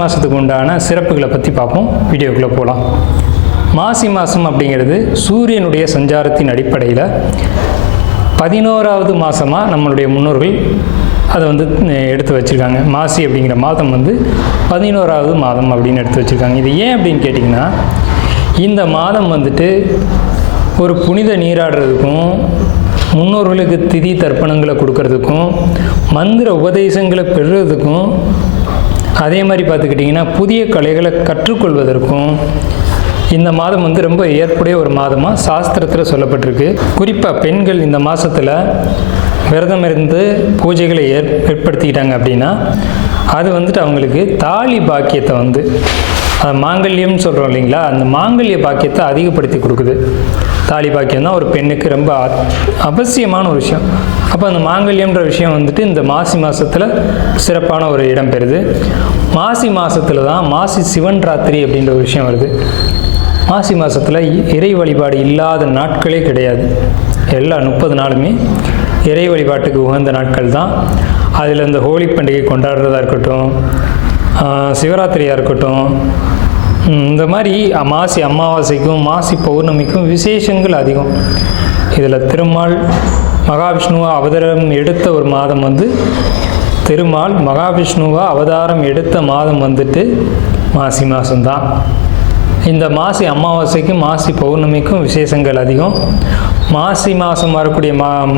மாதத்துக்கு உண்டான சிறப்புகளை பற்றி பார்ப்போம். வீடியோக்குள்ளே போகலாம். மாசி மாதம் அப்படிங்கிறது சூரியனுடைய சஞ்சாரத்தின் அடிப்படையில் 11வது மாதமாக நம்மளுடைய முன்னோர்கள் அதை எடுத்து வச்சுருக்காங்க. மாசி அப்படிங்கிற மாதம் 11வது மாதம் அப்படின்னு எடுத்து வச்சுருக்காங்க. இது ஏன் அப்படின்னு கேட்டிங்கன்னா, இந்த மாதம் ஒரு புனித நீராடுறதுக்கும், முன்னோர்களுக்கு திதி தர்ப்பணங்களை கொடுக்கறதுக்கும், மந்திர உபதேசங்களை பெறுறதுக்கும், அதே மாதிரி பார்த்துக்கிட்டிங்கன்னா புதிய கலைகளை கற்றுக்கொள்வதற்கும் இந்த மாதம் ரொம்ப ஏற்புடைய ஒரு மாதமாக சாஸ்திரத்தில் சொல்லப்பட்டிருக்கு. குறிப்பாக பெண்கள் இந்த மாதத்தில் விரதம் இருந்து பூஜைகளை ஏற்படுத்திக்கிட்டாங்க அப்படின்னா அது அவங்களுக்கு தாலி பாக்கியத்தை மாங்கல்யம்னு சொல்கிறோம் இல்லைங்களா, அந்த மாங்கல்ய பாக்கியத்தை அதிகப்படுத்தி கொடுக்குது. தாலி பாக்கியம் தான் ஒரு பெண்ணுக்கு ரொம்ப அவசியமான ஒரு விஷயம். அப்போ அந்த மாங்கல்யம்ன்ற விஷயம் இந்த மாசி மாதத்தில் சிறப்பான ஒரு இடம் பெறுது. மாசி மாதத்தில் தான் மாசி சிவன் ராத்திரி அப்படின்ற ஒரு விஷயம் வருது. மாசி மாதத்தில் இறை வழிபாடு இல்லாத நாட்களே கிடையாது. எல்லா 30 நாளுமே இறை வழிபாட்டுக்கு உகந்த நாட்கள் தான். அதில் இந்த ஹோலி பண்டிகை கொண்டாடுறதா இருக்கட்டும், சிவராத்திரியாக இருக்கட்டும், இந்த மாதிரி மாசி அமாவாசைக்கும் மாசி பௌர்ணமிக்கும் விசேஷங்கள் அதிகம். இதில் திருமால் மகாவிஷ்ணுவா அவதாரம் எடுத்த ஒரு மாதம் திருமால் மகாவிஷ்ணுவா அவதாரம் எடுத்த மாதம் மாசி மாதம்தான். இந்த மாசி அமாவாசைக்கும் மாசி பௌர்ணமிக்கும் விசேஷங்கள் அதிகம். மாசி மாதம் வரக்கூடிய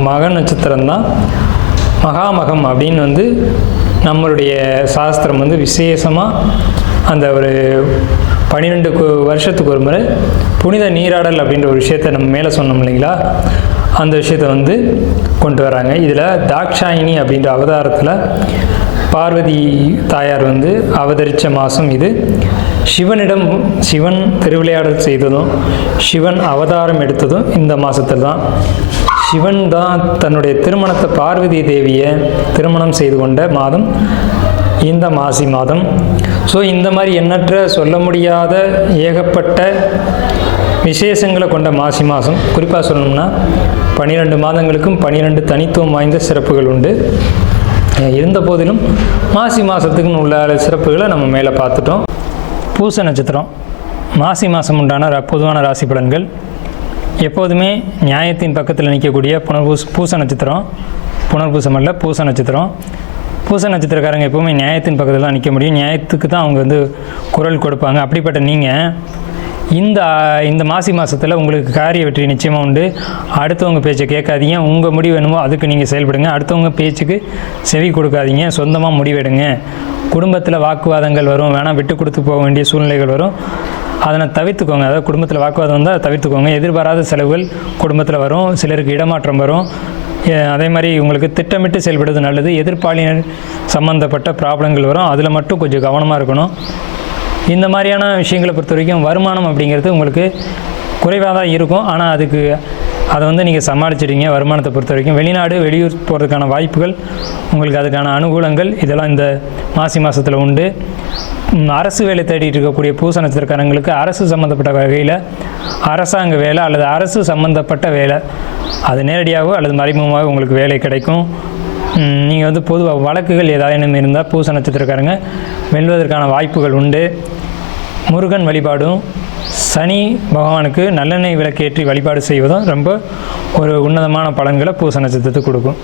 மக நட்சத்திரம் தான் மகாமகம் அப்படின்னு நம்மளுடைய சாஸ்திரம் விசேஷமாக அந்த ஒரு 12 வருஷத்துக்கு ஒரு முறை புனித நீராடல் அப்படின்ற ஒரு விஷயத்தை நம்ம மேலே சொன்னோம் இல்லைங்களா, அந்த விஷயத்தை கொண்டு வராங்க. இதில் தாக்ஷாயினி அப்படின்ற அவதாரத்தில் பார்வதி தாயார் அவதரித்த மாதம் இது. சிவன் திருவிளையாடல் செய்ததும் சிவன் அவதாரம் எடுத்ததும் இந்த மாதத்தில் தான். சிவன் தான் தன்னுடைய திருமணத்தை பார்வதி தேவியை திருமணம் செய்து கொண்ட மாதம் இந்த மாசி மாதம். ஸோ இந்த மாதிரி எண்ணற்ற சொல்ல முடியாத ஏகப்பட்ட விசேஷங்களை கொண்ட மாசி மாதம். குறிப்பாக சொல்லணும்னா 12 மாதங்களுக்கும் 12 தனித்துவம் வாய்ந்த சிறப்புகள் உண்டு. இருந்த போதிலும் மாசி மாதத்துக்குன்னு உள்ள சிறப்புகளை நம்ம மேலே பார்த்துட்டோம். பூச நட்சத்திரம் மாசி மாதம் உண்டான பொதுவான ராசி பலன்கள். எப்போதுமே நியாயத்தின் பக்கத்தில் நிற்கக்கூடிய பூச நட்சத்திரம், புனர்பூசம் அல்ல பூச நட்சத்திரம். பூச நட்சத்திரக்காரங்க எப்போவுமே நியாயத்தின் பக்கத்தில் தான் நிற்க முடியும். நியாயத்துக்கு தான் அவங்க குரல் கொடுப்பாங்க. அப்படிப்பட்ட நீங்கள் இந்த மாசி மாதத்தில் உங்களுக்கு காரிய வெற்றி நிச்சயமாக உண்டு. அடுத்தவங்க பேச்சை கேட்காதீங்க. உங்கள் முடிவு என்னமோ அதுக்கு நீங்கள் செயல்படுங்க. அடுத்தவங்க பேச்சுக்கு செவி கொடுக்காதீங்க. சொந்தமாக முடிவெடுங்க. குடும்பத்தில் வாக்குவாதங்கள் வரும், வேணால் விட்டு கொடுத்து போக வேண்டிய சூழ்நிலைகள் வரும். அதனை தவிர்த்துக்கோங்க. அதாவது குடும்பத்தில் வாக்குவாதம் வந்தால் தவிர்த்துக்கோங்க. எதிர்பாராத செலவுகள் குடும்பத்தில் வரும். சிலருக்கு இடமாற்றம் வரும். அதே மாதிரி உங்களுக்கு திட்டமிட்டு செயல்படுறது நல்லது. எதிர்ப்பாளினர் சம்மந்தப்பட்ட ப்ராப்ளங்கள் வரும். அதில் மட்டும் கொஞ்சம் கவனமாக இருக்கணும். இந்த மாதிரியான விஷயங்களை பொறுத்த வரைக்கும் வருமானம் அப்படிங்கிறது உங்களுக்கு குறைவாக தான் இருக்கும். ஆனால் அதை நீங்கள் சமாளிச்சிடுங்க. வருமானத்தை பொறுத்த வரைக்கும் வெளிநாடு வெளியூர் போகிறதுக்கான வாய்ப்புகள், உங்களுக்கு அதுக்கான அனுகூலங்கள் இதெல்லாம் இந்த மாசி மாதத்தில் உண்டு. அரசு வேலை தேடிட்டு இருக்கக்கூடிய பூச நட்சத்திரக்காரங்களுக்கு அரசு சம்மந்தப்பட்ட வகையில் அரசாங்க வேலை அல்லது அரசு சம்மந்தப்பட்ட வேலை அது நேரடியாகவோ அல்லது மறைமுகமாக உங்களுக்கு வேலை கிடைக்கும். நீங்கள் பொதுவாக வழக்குகள் ஏதாவது இருந்தால் பூச நட்சத்திரக்காரங்க வெல்வதற்கான வாய்ப்புகள் உண்டு. முருகன் வழிபாடும் சனி பகவானுக்கு நல்லெண்ணெய் விளக்கேற்றி வழிபாடு செய்வதும் ரொம்ப ஒரு உன்னதமான பலன்களை பூச நட்சத்திரத்துக்கு கொடுக்கும்.